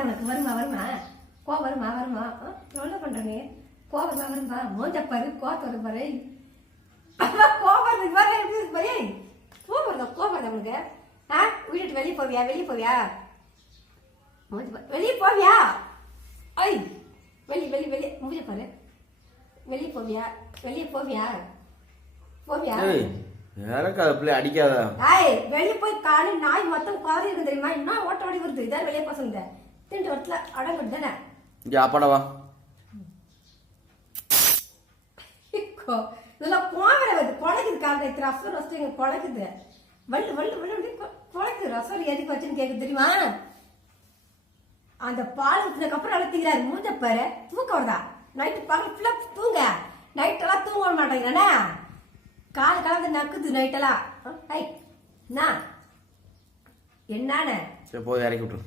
வருதா உனக்கு வருமா வருமா? கோவம் வருமா வருமா? என்ன பண்ற நீ? கோவம் வருமா வருமா? மோஞ்ச பாரு வருது பாரு எப்படி இருக்கு பாரு கோவம் வருதா உனக்கு? ஆ வீட்டு வெளியே போவியா வெளியே போவியா. வெளியே போவியா? ஐ வெளியே வெளியே வெளியே மூஞ்சி பாரு. வெளியே போவியா வெளியே போவியா? போவியா? எனக்கு அதை பிள்ளை அடிக்காத? ஏய் வெளியே போய் காலி நாய் மொத்தம் குறை இருக்கு தெரியுமா? இன்னும் ஓட்ட ஓடி வருது. இதான் வெளியே பசங்க திண்டு வரத்துல அடங்குது தானே இங்கே அப்பாடா வா இக்கோ, இதெல்லாம் போகிற வருது குழக்குது காந்த ரசம் ரசம் இங்கே குழக்குது வள்ளு வள்ளு வள்ளு குழக்குது ரசம் எதுக்கு வச்சுன்னு கேட்குது தெரியுமா அந்த பால் ஊற்றினதுக்கு அப்புறம் அழுத்திக்கிறாரு மூஞ்ச பாரு தூக்கம் வருதா நைட்டு பகல் ஃபுல்லாக தூங்க நைட்டெல்லாம் தூங்க விட மாட்டேங்கிறானே கால் கலந்து நக்குது நைட்டெல்லாம் ஐ என்ன சரி போய் இறக்கி விட்டுரு